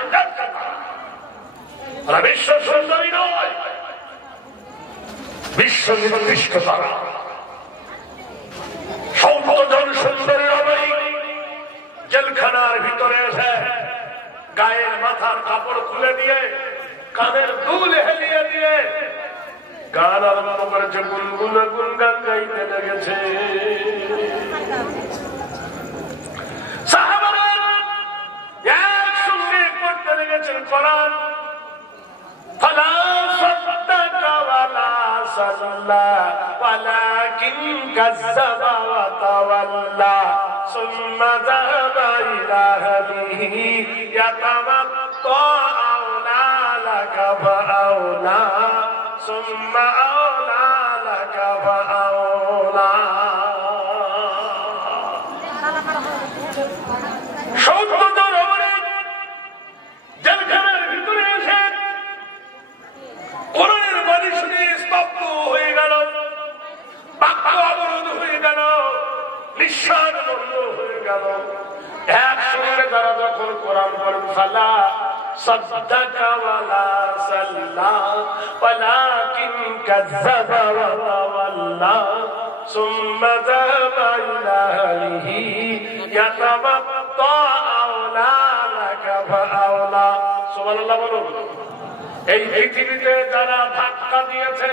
সুন্দরটা তারা বিশ্ব সুন্দরী নয়, বিশ্ব নির্দিষ্ট তারা। ১৪ জন সুন্দরী রমণী জেলখানার ভিতরে এসে গায়ের মাথার কাপড় খুলে দিয়ে কানের দুল হেলিয়ে দিয়ে গান আরম্ভ করেছে, গুনগুনে গুনগান গাইতে লেগেছে। সাহাবারা একসঙ্গে পড়তে লেগেছেন কোরআন। ফালা সাদ্দাকা ওয়ালা সাল্লা ওয়ালাকিন কাযযাবা ওয়া তাওয়াল্লা সুম্মা যাহাবা ইলা রাব্বিহি ইয়াতামাত্তা আওলা লাকা ফাআওলা সুম্মা আওলা লাকা ফাআওলা। ১৪ জন রমণী জেলখানার ভিতরে এসে কোরআনের বাণী শুনে স্তব্ধ হয়ে গেল, বাক্য অবরোধ হয়ে গেল, নিঃশ্বাস বন্ধ হয়ে গেল। একসঙ্গে তারা যখন কোরআন পড়েন, ফালা সাদ্দাকা ওয়ালা সাল্লা ওয়ালাকিন কাযযাবা ওয়া তাওয়াল্লা সুম্মা যাহাবা ইলা আহলিহি ইয়াতামাত্তা আওলা লাকা ফাআওলা। সুবহানাল্লাহ বলুন। এই পৃথিবীতে যারা ধাক্কা দিয়েছে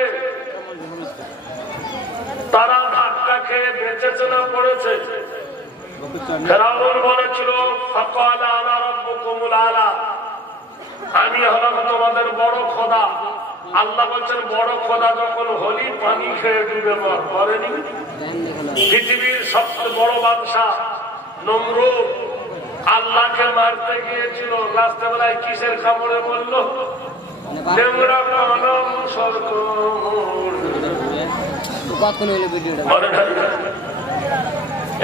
তারা ধাক্কা খেয়ে বেঁচেছে না পড়েছে? ফেরাউন বলেছিল, ফাকালা আনা রাব্বুকুমুল আলা, আমি হলাম তোমাদের বড় খোদা। আল্লাহ বলছেন, বড় খোদা যখন হলি পানি খেয়ে ডুবে মরেনি? পৃথিবীর সবচেয়ে বড় বাদশা নমরুদ আল্লাহকে মারতে গিয়েছিল, রাস্তাবেলায় কিসের কামড়ে বলল?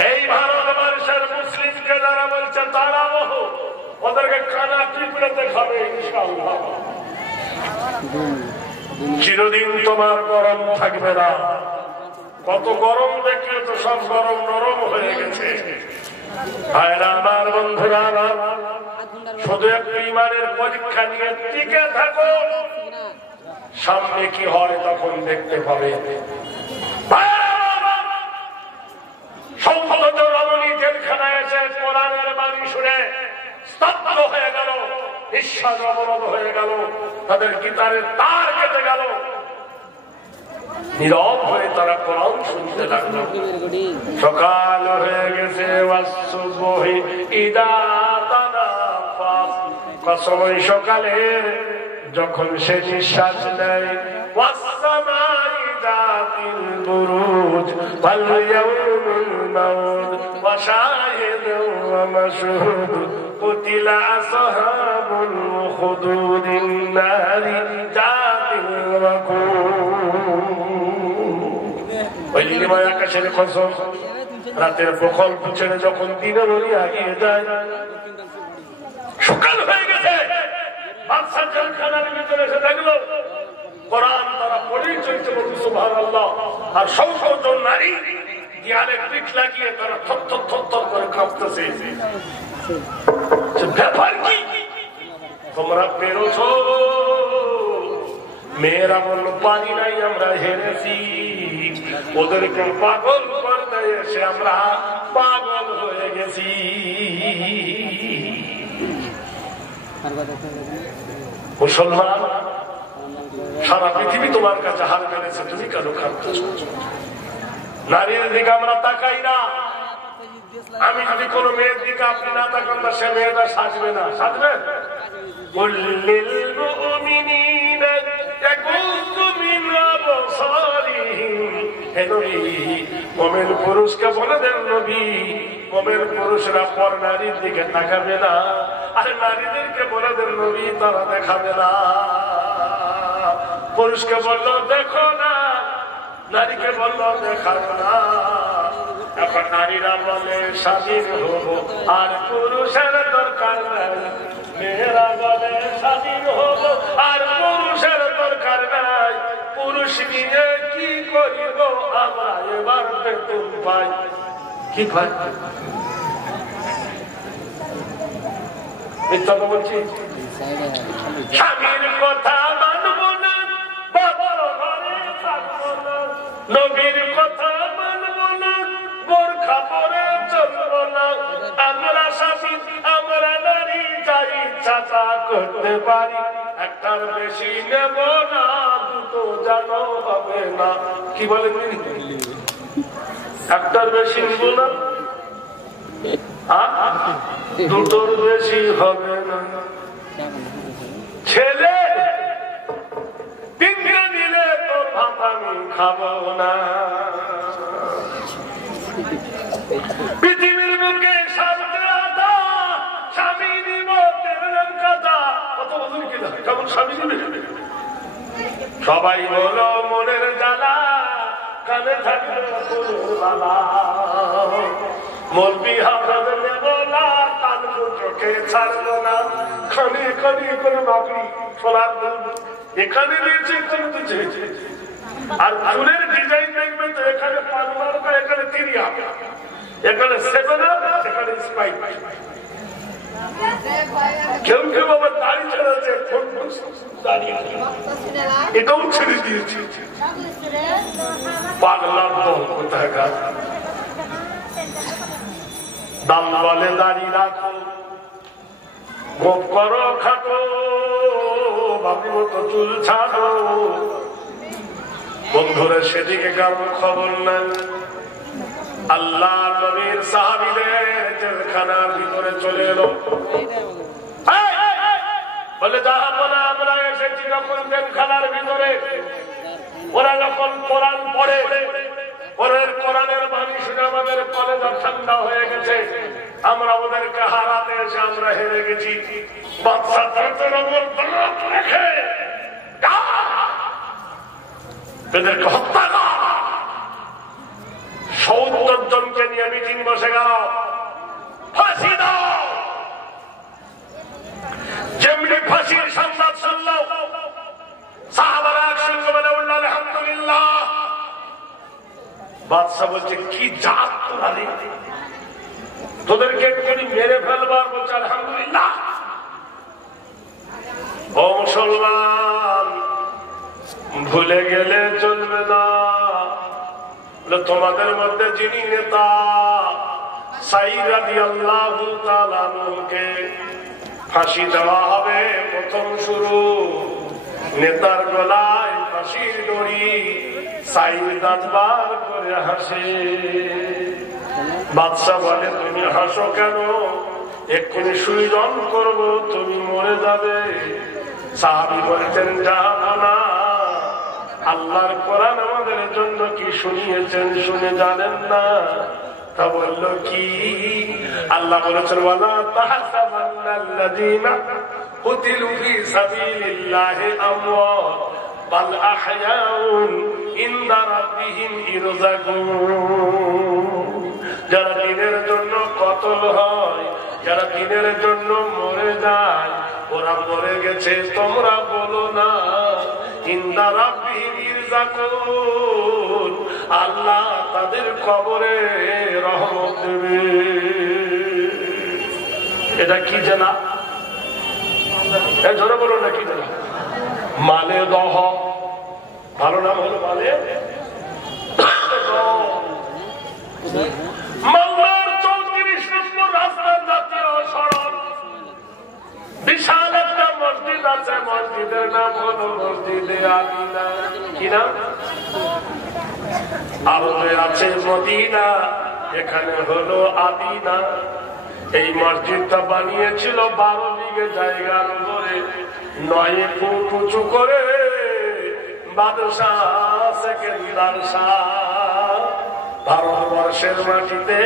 এই ভারতবর্ষের মুসলিমকে যারা বলছে তারা ওদেরকে কানা পিঁপড়েতে খাবে ইনশাআল্লাহ। চিরদিন তোমার গরম থাকবে না। কত গরম দেখলে তো সব গরম নরম হয়ে গেছে। আমার বন্ধুরা, শুধু একটু ইমানের পরীক্ষা নিয়ে টিকে থাকো, সামনে কি হয় তখন দেখতে পাবে। সম্ভবত রমণী জেলখানায় এসে কোরআনের বাণী শুনে স্তব্ধ হয়ে গেল, নিঃশ্বাস অবরোধ হয়ে গেল, তাদের গিটারের তার কেটে গেল, নীরব হয়ে তারা কোরআন শুনতে লাগলো। সকাল হয়ে গেছে, সময় সকালের যখন সে নিঃশ্বাস নেয়, বুরুজ وشاهد ومشهود قتل أصحاب الأخدود النار ذات الوقود। ওই লিলিময় আকাশের কসম, রাতের প্রকল্প ছেড়ে যখন দিনের ওলি এগিয়ে যায়, সকাল হয়ে গেছে, বাদশা জেলখানার ভিতরে এসে দেখলো কোরআন তারা পড়েই চলছে, বলছে সুবহানাল্লাহ। আর সংসদ নারী দেয়ালে পিঠ লাগিয়ে তারা থর থর থর থর করে কাঁপতেছে। ব্যাপার কি? তোমরা পেরেছ? মেয়েরা বলল, পারি নাই, আমরা হেরেছি। ওদেরকে পাগল করতে এসে আমরা পাগল হয়ে গেছি। মুসলমান, সারা পৃথিবী তোমার কাছে হার মেনেছে, তুমি কেন কাঁদতেছ? নারীর দিকে আমরা তাকাই না। আমি যদি কোনো মেয়ের দিকে আপনি না তাকান না, সে মেয়েটা সাজবে না। সাজবে? মোমেন পুরুষকে বলে দেন নবী, মোমেন পুরুষরা পর নারীর দিকে তাকাবে না। আর নারীদেরকে বলে দেন নবী, তারা দেখাবে না। পুরুষকে বললো দেখো না, নারীকে বললো দেখাবো না। এখন নারীরা বলে স্বাধীন হব, আর পুরুষের দরকার নাই। মেয়েরা বলে স্বাধীন হব, আর পুরুষের দরকার নাই। পুরুষ নিয়ে কি করিব আমরা, এবার বেতন পাই। কি পাই? মিথ্যা তো বলছি? স্বামীর কথা মানব না, বাবার ঘরে থাকবো না, নবীর কথা মানব না, বোরখা পরে চলবো না, আমরা স্বামী আমরা নারী যাই ইচ্ছা তা করতে পারি, একটার বেশি নেব না, দুটো যেন হবে না। কি বলেন তিনি? একটার বেশি নিব না, দুটোর বেশি হবে না। ছেলে তিনটে নিলে তো ভাত আমি খাবো না। পৃথিবীর বুকে স্বামী নিব কাজা, কত বছর কি কেমন স্বামী নিবে? সবাই বলো মনের জ্বালা, কানে থাকবে বালা, মলবি হাজার নেব না, কান চোখে ছাড়বো না, খানি খানি করে বাকরি সোনার এখানে নিয়েছে, এখানে তো চেয়েছে। আর চুলের ডিজাইন দেখবে তো এখানে 5 মার্কা, এখানে 3 হাজার, এখানে 7 হাজার, এখানে স্পাইক। কেউ কেউ আবার দাড়ি ছেড়েছে, এটাও ছেড়ে দিয়েছে। পাগলার দল কোথায় গাছ। দাম বলে দাড়ি রাখো, গোপ করো খাটো, ভাবি মতো চুল ছাড়ো। বন্ধুরা সেদিকে কারো খবর নাই। আল্লাহ নবীর সাহাবীদের জেলখানার ভিতরে চলে এলো, বলে যাবো না, আমরা এসেছি যখন জেলখানার ভিতরে। ওরা যখন কোরআন পড়ে, ওদের কোরআনের বাণী শুনে আমাদের কলেজা ঠান্ডা হয়ে গেছে। আমরা ওদেরকে হারাতে এসে আমরা হেরে গেছি। এদেরকে হত্যা কর। 70 জনকে নিয়ে মিটিং বসে গেল, ফাঁসি দাও। যেমনি ফাঁসির সংবাদ শুনল, সাহাবারা একসঙ্গে বলে উঠল আলহামদুলিল্লাহ। বাদশা বলছে কি জাত তোরা রে, তোদেরকে একটুখানি মেরে ফেলবার, বলছে আলহামদুলিল্লাহ। ও মুসলমান, ভুলে গেলে চলবে না, তোমাদের মধ্যে যিনি নেতা সাঈদ রাদিয়াল্লাহু তাআলা আনহুকে ফাঁসি দেওয়া হবে। প্রথম শুরু, নেতার গলায় ফাঁসির দড়ি, সাঈদ দাঁতবার করে হাসে। বাদশা বলে তুমি হাসো কেন, এক্ষুনি সুইজন করব, তুমি মরে যাবে। সাহাবী বলছেন যাবো না, আল্লাহর কোরআন আমাদের জন্য কি শুনিয়েছেন শুনে জানেন না? তা বলল কি? আল্লাহ বলেছেন ওয়ালা তাহসাবান্নাল্লাযীনা কুতিলু ফী সাবিলিল্লাহি আমওয়াত বাল আহয়াউন ইনদা রাব্বিহিম ইরযাকুন। যারা দ্বীনের জন্য কতল হয়, যারা দ্বীনের জন্য মরে যায়, ওরা মরে গেছে, তোমরা বলো না ইনদা রাব্বিহিম ইরযাকুন, আল্লাহ তাদের কবরে রহমত দেবে। এটা কি জানা? ধরে বলো না কি জানা? মালে দহ, ভালো নাম হলো মালে মাওলার 34 নম্বর রাস্তার জাতীয় সড়ক, বিশাল একটা মসজিদ আছে, মসজিদের নাম হলো মসজিদে আমিনা। কি নাম? আরবে আছে মদিনা, এখানে হলো আমিনা। এই মসজিদটা বানিয়েছিল 12 বিঘে জায়গার উপরে, 9 ফুট উঁচু করে বাদশাহ সেকেন্দার শাহ। ভারতবর্ষের মাটিতে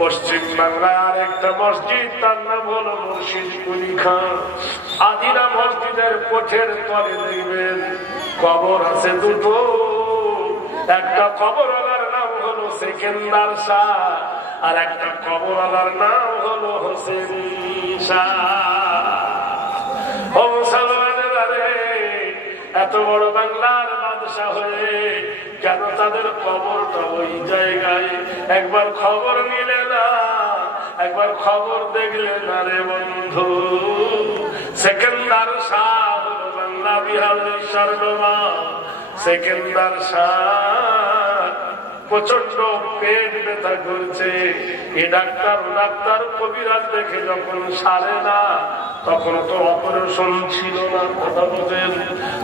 পশ্চিম বাংলায় আরেকটা মসজিদ, তার নাম হলো মুর্শিদ কুলি খান। আদিনা মসজিদের কোঠের তলে দেখবেন কবর আছে দুটো, একটা কবরওয়ালার নাম হলো সেকেন্দার শাহ, আর একটা কবরওয়ালার নাম হলো হোসেন শাহ। ও মুসলমানেরা রে, এত বড় বাংলার বাদশাহ হয়ে কেন তাদের কবরটা ওই জায়গায়? একবার খবর নিলে না, একবার খবর দেখলে না রে বন্ধু? সেকেন্দার শাহ হলো বাংলা বিহার সারডোমা। সেকেন্দার শাহ প্রচন্ড পেট ব্যথা করছে। এ ডাক্তার কবিরাজ দেখে যখন সারে না, তখন তো অপারেশন ছিল না, কথা বলেন।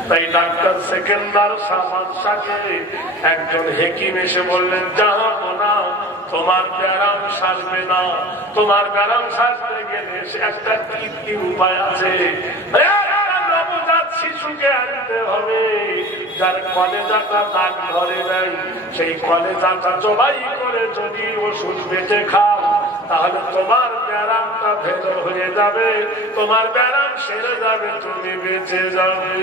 তাই ডাক্তার সেকেন্দার শাহকে একজন হেকিম এসে বললেন, যাবো না, তোমার ব্যারাম সারবে না। তোমার ব্যারাম সারতে গেলে একটা কৃত্রিম উপায় আছে। শিশুকে আনতে হবে যার কলেজাটা দাগ ধরে নাই। সেই কলেজাটা জবাই করে যদি ওষুধ বেঁচে খাও, তাহলে তোমার ব্যারামটা ভেদ হয়ে যাবে, তোমার ব্যারাম সেরে যাবে, তুমি বেঁচে যাবে।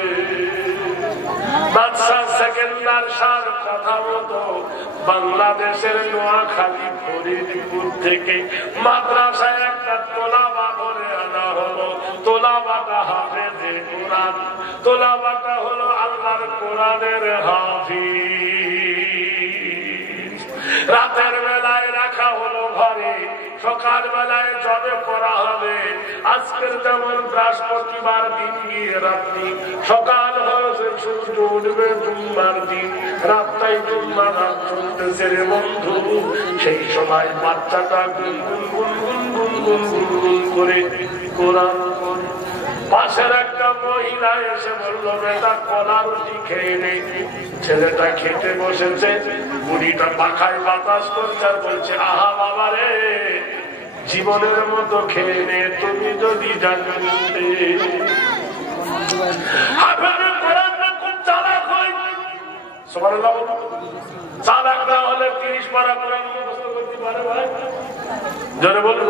বাদশাহ সেকেন্দার শাহর কথা মতো বাংলাদেশের নোয়াখালী ফরিদপুর থেকে মাদ্রাসায় একটা তোলাবা করে আনা হলো। তোলাবাটা হাফেজে কোরআন, তোলাবাটা হলো আল্লাহর কোরআনের হাফিজ। রাতের বেলায় রাখা হলো ঘরে, সকাল বেলায় জবে করা হবে। আজকের যেমন বৃহস্পতিবার দিন গিয়ে রাত্রি, সকাল হয়েছে সূর্য উঠবে জুম্মার দিন, রাতটাই জুম্মা রাত চলতেছে রে বন্ধু। সেই সময় বাচ্চাটা গুনগুন গুনগুন গুনগুন গুনগুন করে কোরআন করে। পাশের একটা মহিলা এসে বললো, বেটা কলা রুটি খেয়ে নেই। ছেলেটা খেতে বসেছে, বুড়িটা পাখায় বাতাস করছে আর বলছে, আহা বাবা রে, জীবনের মতো খেয়ে নে, তুমি যদি জানতে। খুব চালাক হয়, চালাক না হলে 30 পারা কোরআন মুখস্থ করতে পারে ভাই। জোরে বলুন,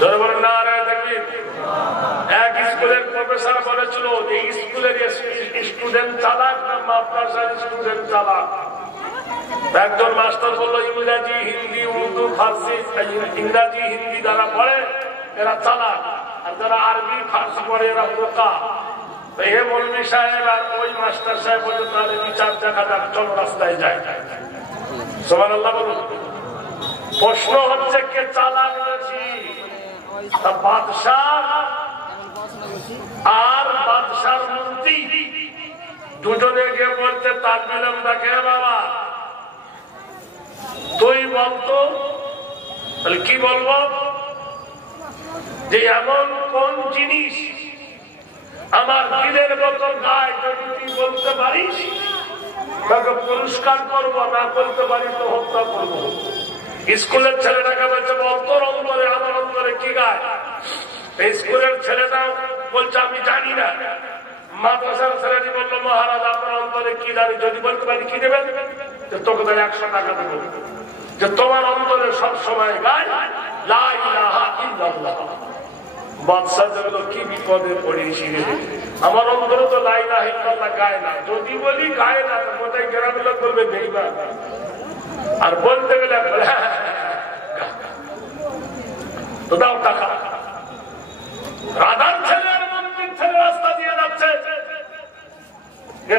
জোরে বলুন না রে দেখি। এক স্কুলের প্রফেসর বলেছিল, এই স্কুলের স্টুডেন্ট চালাক না মাদ্রাসার স্টুডেন্ট চালাক। একজন মাস্টার বললো, ইংরাজি হিন্দি উর্দু ফার্সি, ইংরাজি হিন্দি যারা পড়ে এরা চালাক, আর যারা আরবি ফার্সি পড়ে এরা বোকা। হে মৌলভী সাহেব আর ওই মাস্টার সাহেব বলছে, তাহলে বিচার দেখা যাক, চলো রাস্তায় যায়। সুবহানাল্লাহ বলুন। প্রশ্ন হচ্ছে কে চালাক বেশি, বাদশাহ আর বাদশার মন্ত্রী। দুজনে গিয়ে বলতে, তার মিলন দেখে বাবা তুই বলতো। কি বলবো, যে এমন কোন জিনিস আমার দিলের মতো গায়ে, যদি তুই বলতে পারিস তাকে পুরস্কার করবো, না বলতে পারিস তো হত্যা করবো। স্কুলের ছেলেটাকে বলছে, অন্তর অন্তরে আমার অন্তরে কি গায়। স্কুলের ছেলেটা বলছে, আমি জানি না। মাদ্রাসার ছেলেটি বললো, মহারাজ আপনার অন্তরে কি জানি, যদি বলতে পারি কি দেবেন, তোকে তাহলে 100 টাকা দেবো। যে তোমার অন্তরে সবসময় গায় লা ইলাহা ইল্লাল্লাহ। বাদশা যেগুলো কি বিপদে পড়েছি, আমার অন্তরে তো লা ইলাহা ইল্লাল্লাহ গায় না। যদি বলি গায় না, কোথায় গ্রামের লোক বলবে নেই না, আর বলতে গেলে তো দাও টাকা। রাধার ছেলে আর মন্ত্রীর ছেলে রাস্তা দিয়ে যাচ্ছে,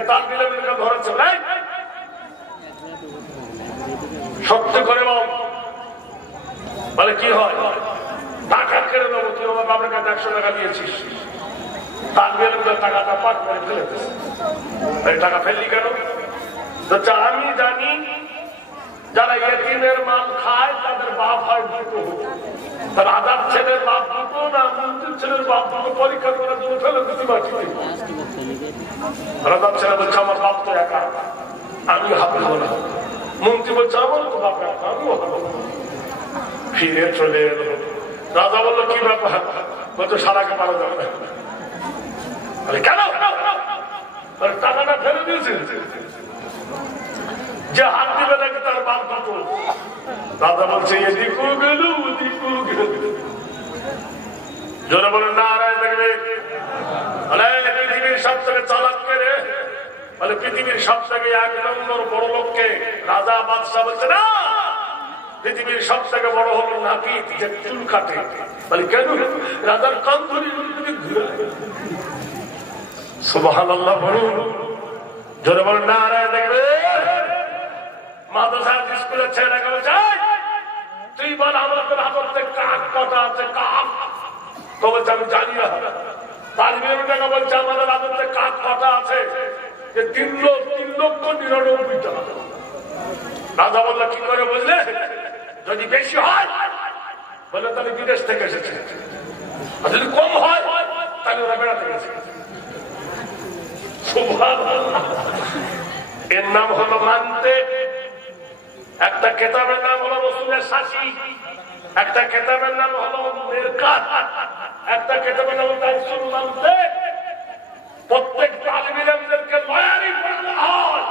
তার দিলে ধরেছে, সত্যি করে বলে কি হয়, টাকা কেড়ে নেবো, তুই আমার বাবার কাছে 100 টাকা দিয়েছিস, তার দিলে টাকাটা পাট করে ফেলে দিস। টাকা ফেললি কেন? আমি জানি যারা এতিমের মাল খায় তাদের বাপ হয় দুটো। রাজার ছেলের বাপ দুটো না মন্ত্রীর ছেলের বাপ দুটো, পরীক্ষা করার জন্য ফেলে দিতে পারছি। রাজার ছেলে বলছে, আমার বাপ তো একা, আমি হাতে বলা। মন্ত্রী বলছে, আমার তো বাপ একা, আমিও হাতে। ফিরে চলে এলো। রাজা বললো, কি ব্যাপার? বলছে, সারাকে পারা যাবে না। কেন? টাকাটা ফেলে দিয়েছে, যে হাত দিবে নাকি তার বাপ দুটো। দাদা বলছে, এদিকেও গেল ওদিকেও গেল। জোরে বলেন না আড়াই দেখবে। পৃথিবীর সব থেকে চালাক কে রে? বলে পৃথিবীর সব থেকে 1 নম্বর বড় লোককে। রাজা বাদশাহ বলছে, না, পৃথিবীর সব থেকে বড় হলো নাপিত, যে চুল কাটে। বলে কেন? রাজার কান ধরে সুবহানাল্লাহ বলুন। জোরে বলেন না আড়াই দেখবে। মাদ্রাসার স্কুলের ছেলেটাকে বলছে, তুই বল আমাদের হাতে কাক কটা আছে? কাক তো বলছে, আমি জানি না। তালিবের টাকা বলছে আমাদের আদতে কাজ কথা আছে যে 3,99,000 টাকা। রাজা বললো কি করে বুঝলে? যদি বেশি হয় বলে তাহলে বিদেশ থেকে এসেছে, আর যদি কম হয় তাহলে ওরা বেড়াতে গেছে। এর নাম হলো মানতে। একটা কেতাবের নাম হলো রসুলের শাসি, একটা কেতাবের নাম হলো মেরকাত, একটা কেতাবের নাম তাইসুল মানতে। প্রত্যেক তালিব ইলমদেরকে লয়ারি পড়ানো হয়।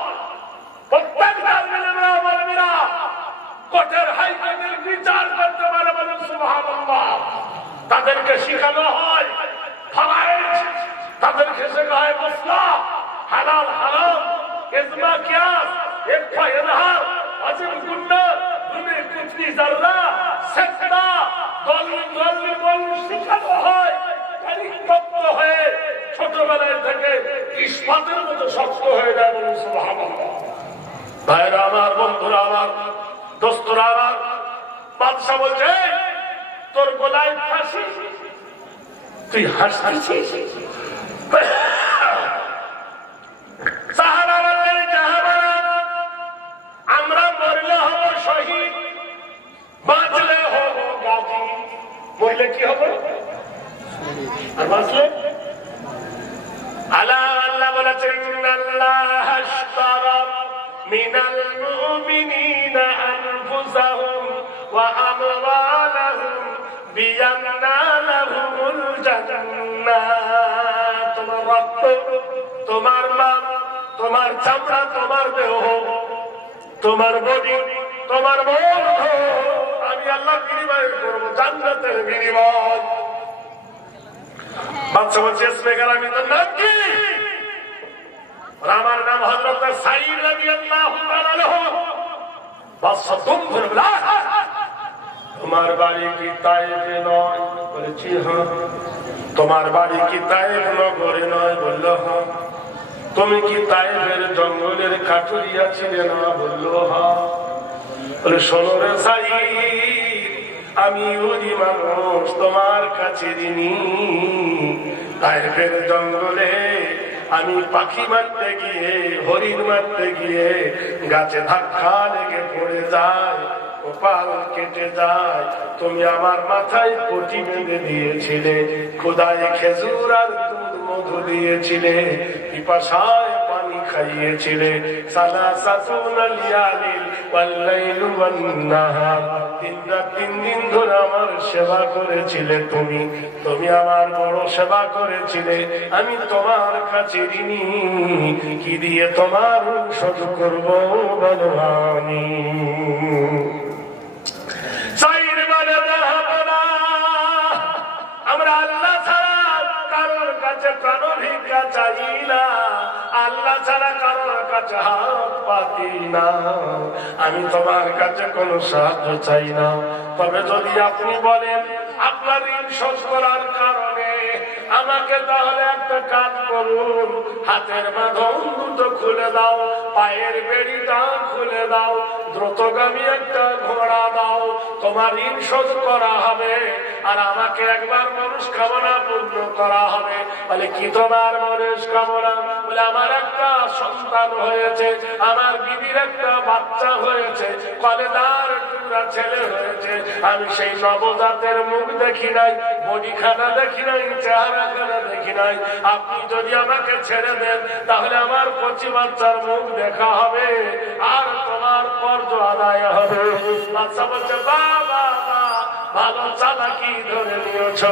প্রত্যেক তালিব ইলমরা বলবেরা কোর্টের হাইকোর্টের বিচার করতে পারে, বলেন সুবহানাল্লাহ। তাদেরকে শেখানো হয় ফারায়েজ, তাদেরকে শেখা হয় মাসলা, হালাল হারাম, ইজমা কিয়াস, ইকফা ইজহার, ওয়াজিব গুনাহ, দুনে কুচনি জাররা, সিজদা, দল শেখানো হয়। পরিপক্ক হয়ে ছোটবেলায় থেকে ইস্পাতের মতো শক্ত হয়ে যায়, বলেন সুবহানাল্লাহ। ভাইরা আমার, বন্ধুরা আমার, দোস্তরা আমার, বাদশা বলছে তোর গলায় ফাঁসি, তুই হাসছিস। সাহাবা বললেন জাহাবানা, আমরা মরলে হব শহীদ, বাঁচলে হব গাজী। মরলে কি হবে আর বাঁচলে? আল্লাহ আল্লাহ বলেছেন ইন্নাল্লাহ আশতারা মিনাল মুমিনিনা আনফুসাহুম ওয়া আমওয়ালাহুম বিআন্না লাহুমুল জান্নাহ। তোমার রক্ত, তোমার মাল, তোমার চামড়া, তোমার দেহ, তোমার বডি, তোমার মন আমি আল্লাহ বিনিময় করবো জান্নাতের বিনিময়। বাদশা বলছে ইসমে তোর নাম কি? আমার নাম হযরত সাঈদ রাদিয়াল্লাহু তাআলা আনহু। বাদশা তুম ধরলা, তোমার বাড়ি কি তায়েফে নয়? বলেছি হ্যাঁ। তোমার বাড়ি কি তায়েফ নগরে নয়? বলল হ্যাঁ। তুমি কি তায়েফের জঙ্গলের কাঠুরিয়া ছিলে না? বলল হ্যাঁ। বলে শোনো রে সাঈদ, আমি ইহুদি মানুষ, তোমার কাছে ঋণী। তায়েফের জঙ্গলে আমি পাখি মারতে গিয়ে, হরিণ মারতে গিয়ে গাছে ধাক্কা লেগে পড়ে যায়, কপাল কেটে যায়। তুমি আমার মাথায় পটি বেঁধে দিয়েছিলে, খোদায় খেজুর আর দুধ মধু দিয়েছিলে, পিপাসায় পানি খাইয়েছিলে। সালাসাতুন লিয়ালিল ওয়াল লাইলু ওয়ান নাহার, 3 রাত 3 দিন ধরে আমার সেবা করেছিলে তুমি। তুমি আমার বড় সেবা করেছিলে, আমি তোমার কাছে ঋণী। কি দিয়ে তোমার শোধ করব বলো আমি? আমরা আল্লাহ ছাড়া কারোর কাছে প্রাণ ভিক্ষা চাই না, আল্লাহ ছাড়া কারোর কাছে হাত পাতি না। আমি তোমার কাছে কোনো সাহায্য চাই না। তবে যদি আপনি বলেন আপনার ঋণ শোধ করার কারণে আমাকে, তাহলে একটা কাজ করুন, হাতের বাঁধন দুটো খুলে দাও, পায়ের বেড়িটা খুলে দাও, দ্রুতগামী একটা ঘোড়া দাও, তোমার ঋণ শোধ করা হবে আর আমাকে একবার মানুষ কামনা পূর্ণ করা হবে। বলে কি তোমার মানুষ কামনা? বলে আমার একটা সন্তান হয়েছে, আমার বিবির একটা বাচ্চা হয়েছে, কলেদার টুকরা ছেলে হয়েছে। আমি সেই নবজাতের মুখ দেখি নাই, বডিখানা দেখি নাই, চেহারাখানা দেখি নাই। আপনি যদি আমাকে ছেড়ে দেন তাহলে আমার কচি বাচ্চার মুখ দেখা হবে আর তোমার কর্জ আদায় হবে। বাচ্চা বলছে বাবা ভালো চালাকি ধরে নিয়েছ।